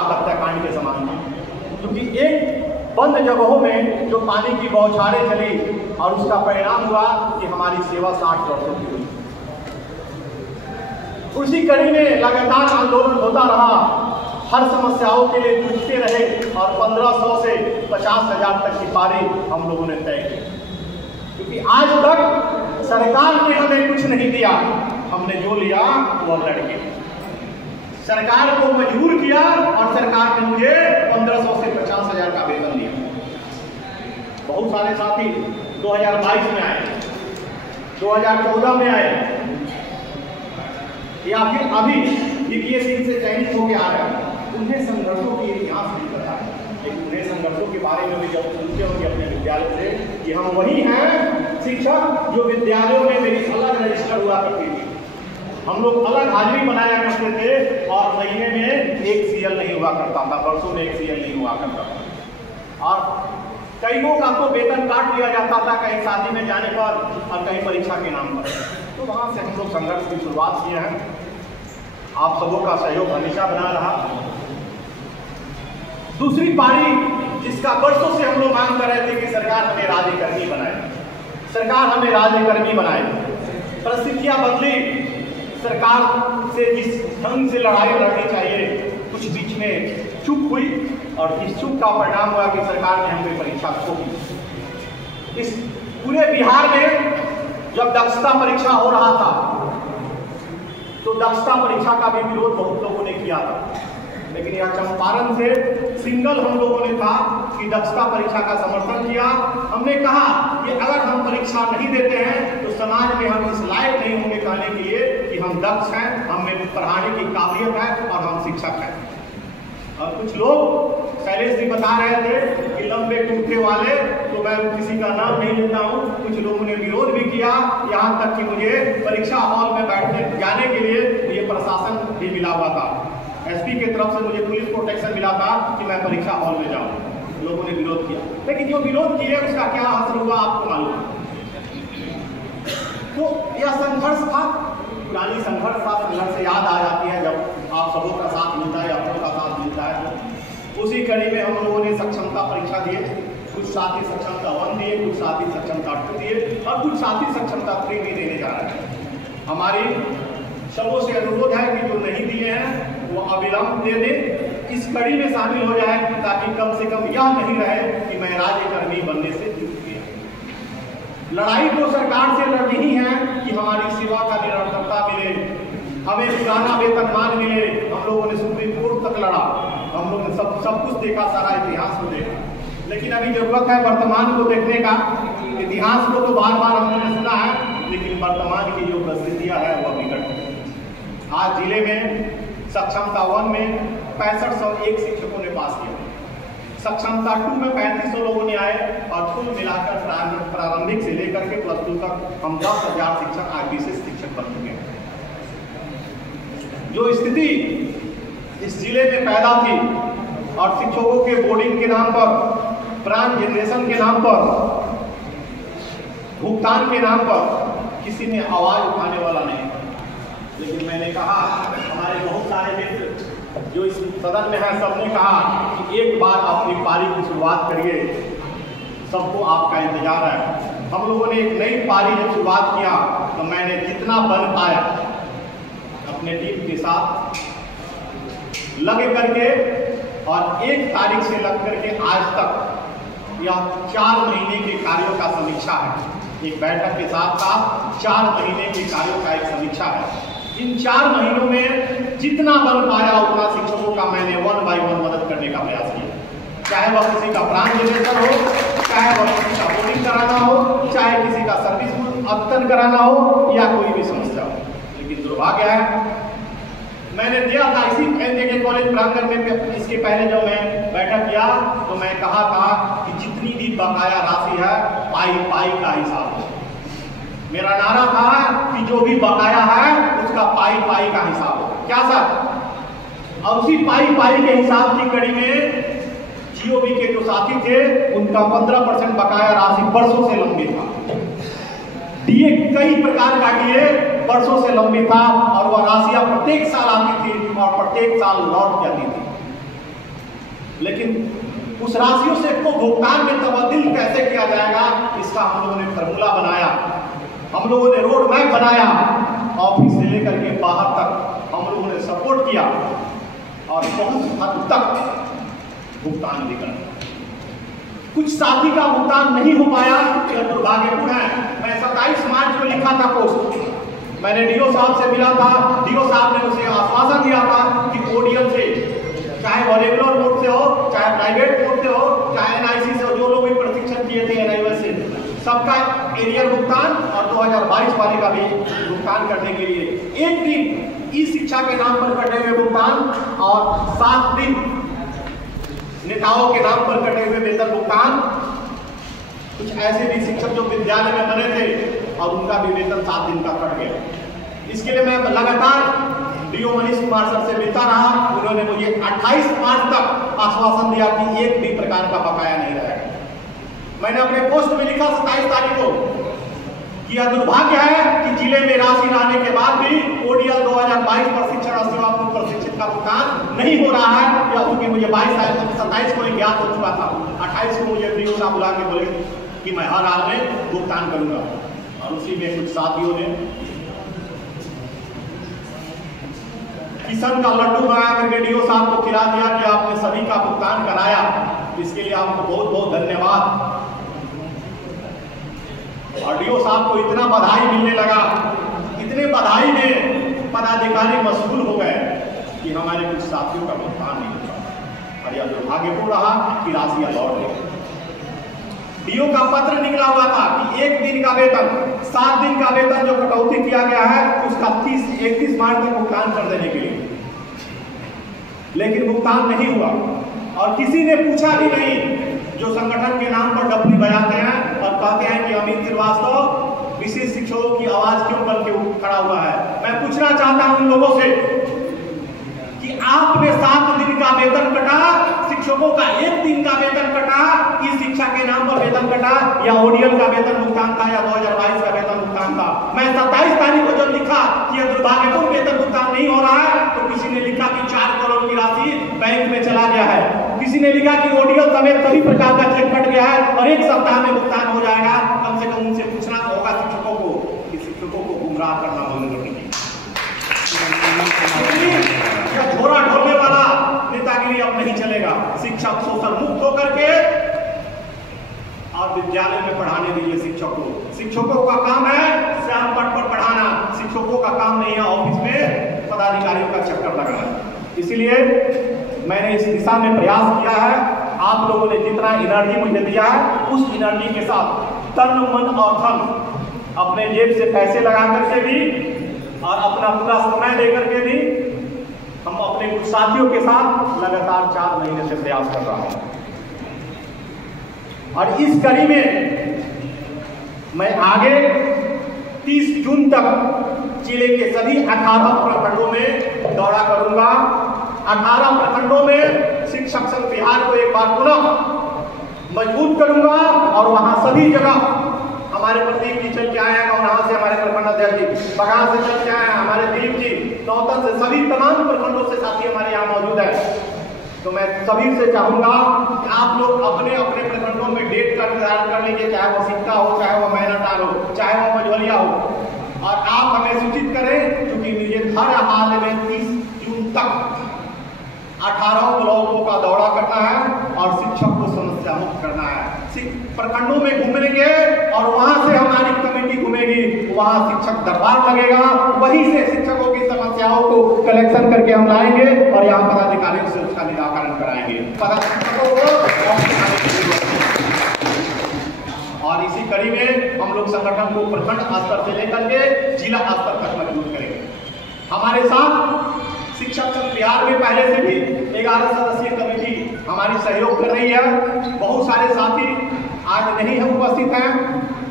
हत्याकांड के समान था, क्योंकि एक बंद जगहों में जो पानी की बौछारें चली और उसका परिणाम हुआ कि हमारी सेवा 60 वर्षों की हुई। उसी कड़ी में लगातार आंदोलन होता रहा, हर समस्याओं के लिए जूझते रहे और 1500 से 50,000 तक की पारी हम लोगों ने तय की, क्योंकि आज तक सरकार ने हमें कुछ नहीं दिया। हमने जो लिया वो अब लड़के सरकार को मजबूर किया और सरकार ने मुझे 1500 से 50,000 का वेतन दिया। बहुत सारे साथी 2022 में आए, 2014 में आए, या फिर अभी DPSC से चयनित होकर आ रहे हैं। उन्हें संघर्षों की इतिहास नहीं पता है, लेकिन उन्हें संघर्षों के बारे में भी जब सुनते होंगे अपने विद्यालय से कि हम वही हैं शिक्षक जो विद्यालयों में मेरी अलग रजिस्टर हुआ करती थी, हम लोग अलग हाजिरी बनाया करते थे और महीने में एक CL नहीं हुआ करता था, वर्षों में एक CL नहीं हुआ करता था, और कईयों का तो वेतन काट लिया जाता था कहीं शादी में जाने पर और कहीं परीक्षा के नाम पर। तो वहाँ से हम लोग संघर्ष की शुरुआत किए हैं। आप सबों का सहयोग हमेशा बना रहा। दूसरी पारी जिसका वर्षों से हम लोग मांग कर रहे थे कि सरकार हमें राज्यकर्मी बनाए, सरकार हमें राज्यकर्मी बनाए। परिस्थितियां बदली, सरकार से जिस ढंग से लड़ाई लड़नी चाहिए कुछ बीच में चुप हुई और इस चुप का परिणाम हुआ कि सरकार ने हमें परीक्षा खो दी। इस पूरे बिहार में जब दक्षता परीक्षा हो रहा था तो दक्षता परीक्षा का भी विरोध बहुत लोगों ने किया था, लेकिन यह चंपारण से सिंगल हम लोगों ने कहा कि दक्षता परीक्षा का समर्थन किया। हमने कहा कि अगर हम परीक्षा नहीं देते हैं तो समाज में हम इस लायक नहीं होंगे कहने के लिए कि हम दक्ष हैं, हमें पढ़ाने की काबिलियत है और हम शिक्षक हैं। और कुछ लोग शैलेश जी बता रहे थे कि लंबे टूटे वाले, तो मैं किसी का नाम नहीं लेता हूँ, कुछ लोगों ने विरोध भी किया, यहाँ तक कि मुझे परीक्षा हॉल में बैठने जाने के लिए ये प्रशासन भी मिला हुआ था। SP की तरफ से मुझे पुलिस प्रोटेक्शन मिला था कि मैं परीक्षा हॉल में जाऊँ। लोगों ने विरोध किया, लेकिन जो विरोध किए उसका क्या असर हुआ आपको मालूम है। तो यह संघर्ष था, पुरानी संघर्ष था। संघर्ष से याद आ जाती है जब आप सबों का साथ मिलता है, अपनों का साथ मिलता है। तो उसी कड़ी में हम लोगों ने सक्षमता परीक्षा दिए, कुछ साथी सक्षमता 1 दिए, कुछ साथी सक्षमता 2 दिए और कुछ साथी सक्षमता 3 भी देने जा रहे हैं। हमारी सबों से अनुरोध है कि जो नहीं दिए हैं वो अविलंब दे दे, इस कड़ी में शामिल हो जाए, ताकि कम से कम यह नहीं रहे कि मैं राज्यकर्मी बनने से चूक गया। लड़ाई तो सरकार से लड़नी ही है कि हमारी सेवा का निरंतरता मिले, हमें पुराना वेतनमान मिले। हम लोगों ने सुप्रीम कोर्ट तक लड़ा, हम लोगों ने सब कुछ देखा, सारा इतिहास को देखा, लेकिन अभी जरूरत है वर्तमान को देखने का। इतिहास को तो बार बार हम लोगों ने सुना है, लेकिन वर्तमान की जो परिस्थितियाँ है वह विकट है। आज जिले में सक्षमता 1 में 6501 शिक्षकों ने पास किया, सक्षमता 2 में 3500 लोगों ने आए और कुल मिलाकर प्रारंभिक से लेकर के +2 तक हम 10,000 शिक्षक आज विशेष शिक्षक बन चुके हैं। जो स्थिति इस जिले में पैदा थी और शिक्षकों के बोर्डिंग के नाम पर, ब्रांच जनरेशन के नाम पर, भुगतान के नाम पर किसी ने आवाज उठाने वाला नहीं। लेकिन मैंने कहा, हमारे बहुत सारे मित्र जो इस सदन में है सबने कहा कि एक बार अपनी पारी की शुरुआत करिए, सबको आपका इंतजार है। हम लोगों ने एक नई पारी जब शुरुआत किया तो मैंने जितना बन पाया अपने टीम के साथ लग करके, और 1 तारीख से लग करके आज तक यह 4 महीने के कार्यों का समीक्षा है। एक बैठक के साथ साथ 4 महीने के कार्यों का एक समीक्षा है। इन 4 महीनों में जितना बन पाया उतना शिक्षकों का मैंने 1 बाय 1 मदद करने का प्रयास किया, चाहे वह किसी का ब्रांच जनरेशन हो, चाहे वह किसी का बोर्डिंग कराना हो, चाहे किसी का सर्विस अवतरण कराना हो या कोई भी समस्या हो। लेकिन दुर्भाग्य है, मैंने दिया था इसी के कॉलेज प्रांगण में। इसके पहले जब मैं बैठक किया तो मैं कहा था कि जितनी भी बकाया राशि है पाई पाई का हिसाब हो। मेरा नारा था कि जो भी बकाया है उसका पाई पाई का हिसाब हो। क्या सर? और उसी पाई पाई के हिसाब की कड़ी में GOB के जो साथी थे उनका 15% बकाया राशि वर्षों से लंबी था। DA कई प्रकार का DA वर्षों से लंबी था और वह राशियां प्रत्येक साल आती थी और प्रत्येक साल लौट जाती थी। लेकिन उस राशियों से को भुगतान में तब्दील कैसे किया जाएगा, इसका हम लोगों ने फॉर्मूला बनाया, हम लोगों ने रोड मैप बनाया, ऑफिस से लेकर के बाहर तक हम लोगों ने सपोर्ट किया और बहुत हद तक भुगतान भी कर। कुछ साथी का भुगतान नहीं हो पाया, यह दुर्भाग्यपूर्ण है। मैं 27 मार्च को लिखा था पोस्ट, मैंने डीओ साहब से मिला था, डीओ साहब ने मुझे आश्वासन दिया था कि ओडीएल से, चाहे वो रेगुलर मोड से हो, चाहे प्राइवेट मोड से हो, चाहे एनआईसी से हो, जो लोग भी प्रशिक्षण किए थे एनआईएस से, सबका एरियर भुगतान और 2022 वाले का भी भुगतान करने के लिए 1 दिन ई शिक्षा के नाम पर कटे हुए भुगतान और 7 दिन नेताओं के नाम पर कटे हुए वेतन भुगतान। कुछ ऐसे भी शिक्षक जो विद्यालय में बने थे और उनका भी वेतन 7 दिन का कट गया। इसके लिए मैं लगातार डीओ मनीष कुमार सर से मिलता रहा, उन्होंने मुझे 28 मार्च तक आश्वासन दिया कि एक भी प्रकार का बकाया नहीं रहेगा। मैंने अपने पोस्ट में लिखा 27 तारीख को कि यह दुर्भाग्य है कि जिले में राशि लाने के बाद भी ओडीएल 2022 प्रशिक्षण और सेवा पूर्व प्रशिक्षित का भुगतान नहीं हो रहा है, या क्योंकि मुझे 27 को ज्ञात हो चुका था। 28 को मुझे डीओ साहब बुला के बोले कि मैं हर हाल में भुगतान करूंगा, और उसी में कुछ साथियों ने किशन का लड्डू बना करके डीओ साहब को खिला दिया कि आपने सभी का भुगतान कराया, इसके लिए आपको बहुत बहुत धन्यवाद। और डीओ साहब को इतना बधाई मिलने लगा, इतने बधाई में पदाधिकारी मशगूल हो गए कि हमारे कुछ साथियों का भुगतान नहीं हुआ, और यह दुर्भाग्यपूर्ण रहा कि राशि लौट गई। डीओ का पत्र निकला हुआ था कि 1 दिन का वेतन, 7 दिन का वेतन जो कटौती किया गया है उसका 31 मार्च तक भुगतान कर देने के लिए, लेकिन भुगतान नहीं हुआ। और किसी ने पूछा भी नहीं, जो संगठन के नाम पर डपली बजाते हैं और कहते हैं कि अमित श्रीवास्तव विशेष शिक्षकों की आवाज क्यों बन के खड़ा हुआ है। मैं पूछना चाहता हूं उन लोगों से कि आपने 7 दिन का वेतन कटा, शिक्षकों का 1 दिन का वेतन कटा, इस शिक्षा के नाम पर वेतन कटा, या ओडीएल का वेतन भुगतान था, या 2022 का वेतन भुगतान था। मैं 27 तारीख को जब लिखा कि यह दुर्भाग्यपूर्ण वेतन भुगतान नहीं हो रहा है, तो किसी ने लिखा कि 4 करोड़ की राशि बैंक में चला गया है, किसी ने लिखा कि ओडीएल समेत सभी प्रकार का चेक कट गया है और 1 सप्ताह में भुगतान हो जाएगा। कम से कम उनसे पूछना होगा शिक्षकों को कि शिक्षकों को गुमराह करना बंद करने की। झोरा ढोलने वाला नेतागिरी अब नहीं चलेगा। शिक्षक शोषण मुक्त होकर के और विद्यालय में पढ़ाने दीजिए शिक्षकों का काम है श्याम पट पर पढ़ाना, शिक्षकों का काम नहीं है ऑफिस में पदाधिकारियों का चक्कर लगाना। इसीलिए मैंने इस दिशा में प्रयास किया है। आप लोगों ने जितना एनर्जी मुझे दिया है, उस एनर्जी के साथ तन मन और धन अपने जेब से पैसे लगा करके भी और अपना पूरा समय देकर के भी हम अपने कुछ साथियों के साथ लगातार 4 महीने से प्रयास कर रहा हूं। और इस कड़ी में मैं आगे 30 जून तक जिले के सभी 18 प्रखंडों में दौरा करूंगा। 18 प्रखंडों में शिक्षक संघ बिहार को एक बार पुनः मजबूत करूंगा और वहां सभी जगह हमारे प्रदीप जी चल के आए हैं, वहां से हमारे प्रखंड अध्यक्ष जी बगान से चल के आए हैं, हमारे दिलीप जी नौतन से, सभी तमाम प्रखंडों से साथी हमारे यहाँ मौजूद है। तो मैं सभी से चाहूंगा कि आप लोग अपने अपने प्रखंडों में डेट का निर्धारण कर लीजिए, चाहे वो सिक्का हो, चाहे वो मैनाटार हो, चाहे वो मझौलिया हो, और आप हमें सूचित करें, क्योंकि मुझे हर हाल में 30 जून तक 18 ब्लॉकों का दौरा करना है और शिक्षक को समस्या मुक्त करना है। प्रखंडों में घूमेंगे और वहां से हमारी कमेटी घूमेगी, वहां शिक्षक दरबार लगेगा, वहीं से शिक्षकों की समस्याओं को कलेक्शन करके हम लाएंगे और यहाँ पदाधिकारियों से उसका निराकरण कराएंगे और इसी कड़ी में हम लोग संगठन को प्रखंड स्तर से लेकर के जिला स्तर तक मजबूत करेंगे। हमारे साथ शिक्षक संघ बिहार में पहले से भी 11 सदस्यीय कमेटी हमारी सहयोग कर रही है। बहुत सारे साथी आज नहीं है उपस्थित हैं।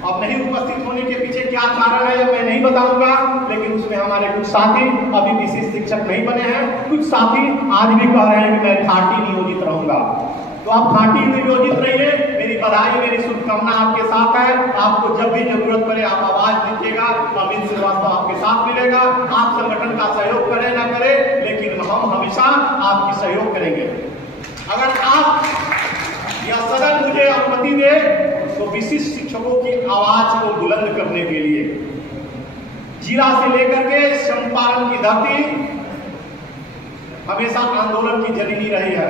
अब नहीं उपस्थित होने के पीछे क्या कारण है मैं नहीं बताऊंगा, लेकिन उसमें हमारे कुछ साथी अभी विशेष शिक्षक नहीं बने हैं। कुछ साथी आज भी कह रहे हैं कि मैं खाटी नियोजित रहूंगा, तो आप खाटी नियोजित रहिए। मेरी बधाई, मेरी शुभकामना आपके साथ है। आपको जब भी जरूरत पड़े आप आवाज दीजिएगा, अमित श्रीवास्तव आपके साथ मिलेगा। आप संगठन का सहयोग करें ना करें, लेकिन हम हमेशा आपकी सहयोग करेंगे। अगर आप विशिष्ट शिक्षकों की आवाज को बुलंद करने के लिए जिला से लेकर के चंपारण की धरती हमेशा आंदोलन की जननी रही है।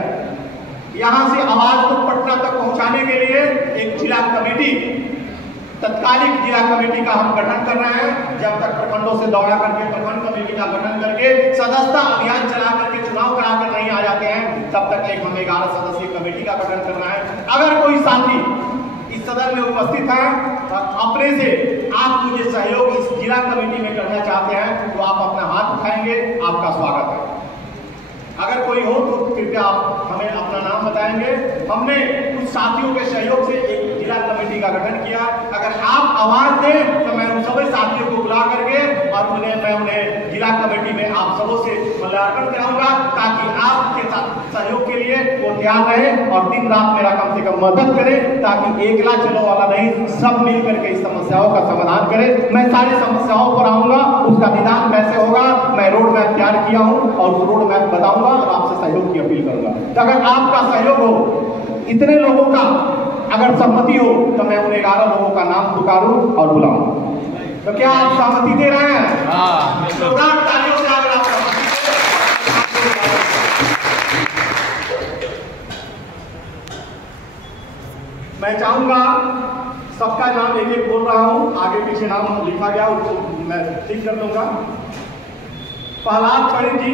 यहां से आवाज को पटना तक पहुंचाने के लिए एक जिला कमेटी, तत्कालिक जिला कमेटी का हम गठन कर रहे हैं। जब तक प्रखंडों से दौरा करके प्रखंड कमेटी का गठन करके सदस्यता अभियान चला करके चुनाव कराकर नहीं आ जाते हैं, तब तक एक हमें 11 सदस्यीय कमेटी का गठन करना है। अगर कोई साथी इस सदन में उपस्थित है अपने से आप मुझे सहयोग इस जिला कमेटी में करना चाहते हैं तो आप अपना हाथ उठाएंगे, आपका स्वागत है। अगर कोई हो तो कृपया आप हमें अपना नाम बताएंगे। हमने कुछ साथियों के सहयोग से एक जिला कमेटी का गठन किया। अगर आप आवाज दें तो मैं उन सभी साथियों को बुला करके और मैं उन्हें जिला कमेटी में आप सबों से मूल्यांकन कराऊंगा, ताकि आपके सहयोग के लिए वो तैयार रहे और दिन रात मेरा कम से कम मदद करें, ताकि एकला चलो वाला नहीं, सब मिल करके इस समस्याओं का समाधान करें। मैं सारी समस्याओं पर आऊंगा, उसका निदान कैसे होगा मैं रोड मैप तैयार किया हूं और उस रोड मैप बताऊंगा और आपसे सहयोग की अपील करूंगा। तो अगर आपका सहयोग हो, इतने लोगों का अगर सहमति हो, तो मैं उन 11 लोगों का नाम पुकारूं और बुलाऊं। तो क्या आप सहमति दे रहे हैं? हाँ। तो तालियों से अगर आप सहमति मैं चाहूंगा सबका नाम एक एक बोल रहा हूं, आगे पीछे नाम लिखा गया उसको मैं ठीक कर दूंगा। प्रहलाद पंडित जी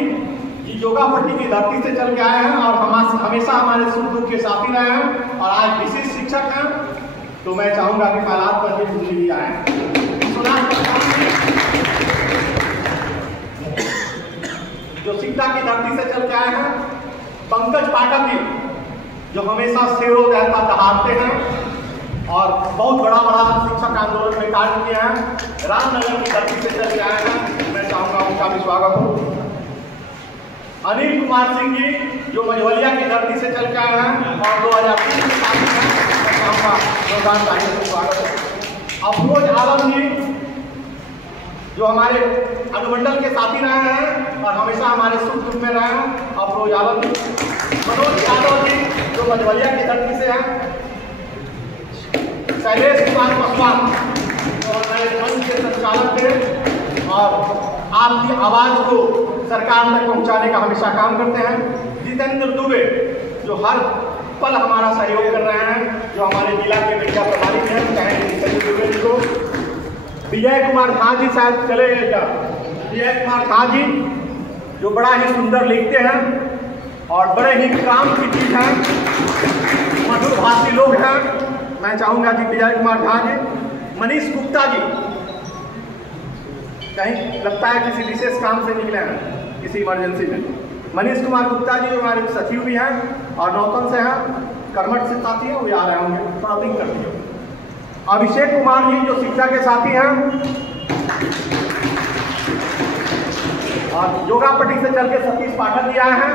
योगापट्टी की धरती से चल के आए हैं और हमेशा हमारे सुख दुख के साथी रहे हैं और आज विशेष शिक्षक हैं। तो मैं चाहूंगा कि प्रहलाद पंडित जी आए। जो शिक्षा की धरती से चल के आए हैं पंकज पाठक जी, जो हमेशा शेरों जैसा दहाड़ते हैं और बहुत बड़ा शिक्षक आंदोलन में कार्य किए हैं। रामनगर की धरती से चल के आए हैं, मैं चाहूंगा उनका भी स्वागत हो। अनिल कुमार सिंह जी, जो मझवलिया की धरती से चल के आए हैं और 2003 में शामिल हैं, मैं चाहूंगा जोरदार तालियों से स्वागत हो। अफरोज आलम जी, जो हमारे अनुमंडल के साथी रहे हैं और हमेशा हमारे सुख दुख में रहे हैं, अफरोज आलम जी। मनोज यादव जी, जो मझवलिया की धरती से हैं। शैलेश कुमार पासवान, जो हमारे मंच के संचालक थे और आपकी आवाज को सरकार तक पहुंचाने का हमेशा काम करते हैं। जितेंद्र दुबे, जो हर पल हमारा सहयोग कर रहे हैं, जो हमारे जिला के मीडिया प्रभारी हैं, चाहे जितेंद्र दुबे जी को। विजय कुमार खां जी, शायद चले गए क्या? विजय कुमार खां जी, जो बड़ा ही सुंदर लिखते हैं और बड़े ही काम की चीज है, मधुर भाषी लोग हैं। मैं चाहूंगा कि विजय कुमार खां जी। मनीष गुप्ता जी, कहीं लगता है किसी विशेष काम से निकले हैं, किसी इमरजेंसी में। मनीष कुमार गुप्ता जी, जो हमारे सचिव भी हैं और नौतन से हैं, कर्मठ से साथी हैं, वो आ रहे होंगे, थोड़ा लिंक कर दिए। अभिषेक कुमार जी, जो शिक्षा के साथी हैं और योगापट्टी से चल के सतीश पाठक जी आए हैं,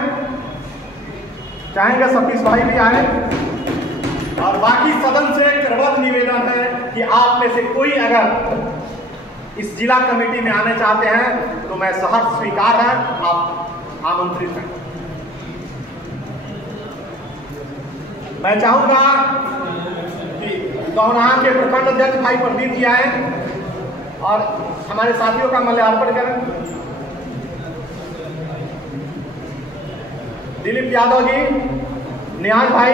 चाहेंगे सतीश भाई भी आए। और बाकी सदन से करबद्ध निवेदन है कि आप में से कोई अगर इस जिला कमेटी में आने चाहते हैं तो मैं सहर्ष स्वीकार है, आप आमंत्रित हैं। मैं चाहूंगा कि गौनाहा के प्रखंड अध्यक्ष भाई प्रदीप जी आए और हमारे साथियों का माल्यार्पण करें। दिलीप यादव जी, नियाज भाई,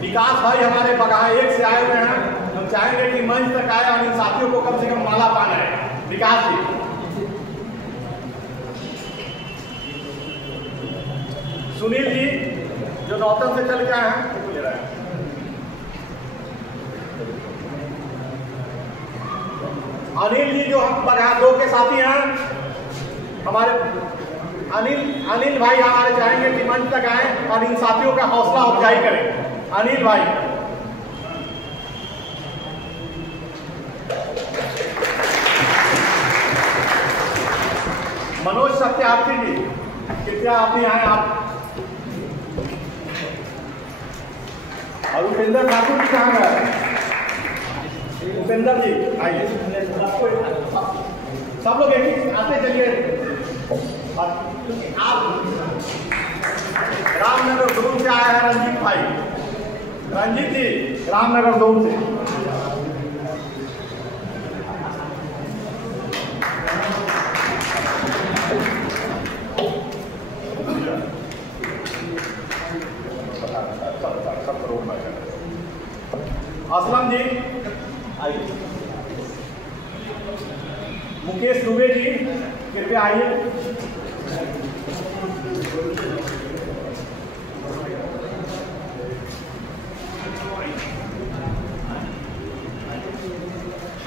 विकास भाई हमारे बगहा 1 से आए हुए हैं। हम चाहेंगे कि मंच तक आए और इन साथियों को कम से कम माला पाना है। विकास जी, सुनील जी, जो नौतन से चल के आए हैं, अनिल जी, जो बगहा 2 के साथी हैं, हमारे अनिल भाई हमारे चाहेंगे कि मंच तक आए और इन साथियों का हौसला अफजाई करें। अनिल भाई, मनोज सत्यार्थी जी, कृपया आप भी आए। आप और उपेंद्र ठाकुर जी कहाँ गए? उपेंद्र जी आइए, सब लोग एक आते चलिए। रामनगर 2 से आया है रंजीत भाई। रंजीत जी रामनगर 2 से। असलम जी आइए। मुकेश दुबे जी कृपया आइए।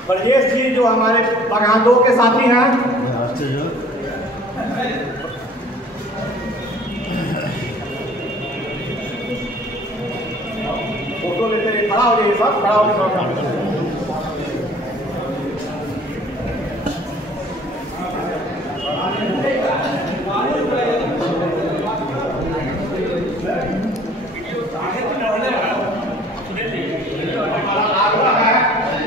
ब्रजेश जी जो हमारे बगान 2 के साथी हैं। फोटो लेते खड़ा हो जाइए, सब खड़ा होकर